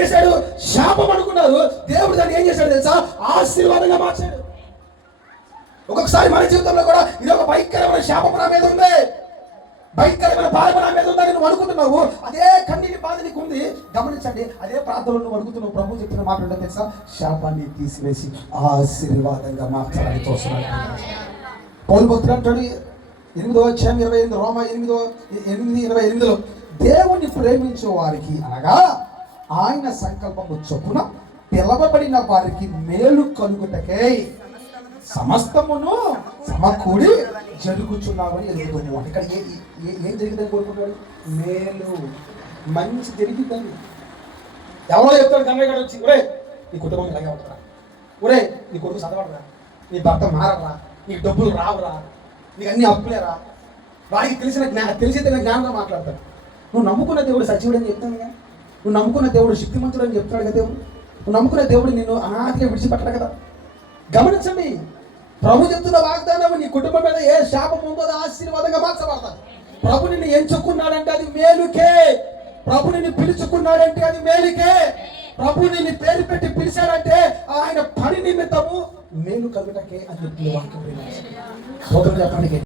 చేశాడు? శాపం అనుకున్నారు. దేవుడు దాన్ని ఏం చేశాడు తెలుసా? ఆశీర్వాదంగా మార్చాడు. ఒక్కొక్కసారి మన జీవితంలో కూడా ఇది ఒక భయంకరమైన శాపం నా మీద ఉంది, భయంకరమైన బాధ నా మీద ఉందని నువ్వు అనుకుంటున్నావు. అదే కన్నీటి బాధ నీకు ఉంది. గమనించండి, అదే ప్రార్థనలు నువ్వు అడుగుతున్నావు. ప్రభు చెప్తున్న మాట ఏంటో తెలుసా? శాపాన్ని తీసివేసి ఆశీర్వాదంగా మార్చాలని చూస్తున్నాడు. పౌలు భక్తుడు అంటాడు 8వ అధ్యాయం 28 రోమా 8:28 దేవుణ్ణి ప్రేమించే వారికి అనగా ఆయన సంకల్పము చొప్పున పిలవబడిన వారికి మేలు కలుగుటకై సమస్తమును సమకూడి జరుగుచున్నామని ఎదుగుతున్నాం. ఇక్కడ ఏం జరిగిందని కోరుకుంటాడు? మేలు, మంచి జరిగిందని. ఎవరో చెప్తాడు గంగయ్య వచ్చి, ఒరే నీ కుటుంబం ఇలాగే అవుతారా, ఒరే నీ కొడుకు చదవడరా, నీ భర్త మారరా, నీకు డబ్బులు రావురా, నీకు అన్ని అప్పులేరా. వాడికి తెలిసిన జ్ఞానంగా మాట్లాడతాడు. నువ్వు నమ్ముకున్న దేవుడు సచివుడు అని చెప్తాను కదా, నువ్వు నమ్ముకున్న దేవుడు శక్తిమంతుడు అని చెప్తాడు కదా దేవుడు. నువ్వు నమ్ముకున్న దేవుడు నిన్ను అనాథగా విడిచిపెట్టడు కదా. గమనించండి, ప్రభు చెప్తున్న వాగ్దానం, నీ కుటుంబం మీద ఏ శాపం ఉందో అది ఆశీర్వాదంగా మార్చబడతాడు. ప్రభు నిన్ను ఎంచుకున్నాడంటే అది మేలుకే. ప్రభు నిన్ను పిలుచుకున్నాడంటే అది మేలుకే. ప్రభు నిన్ను పేరు పెట్టి పిలిచాడంటే ఆయన పని నిమిత్తము మేలు కలుగుటకే అని చెప్పి వాక్యం. చెప్పండి.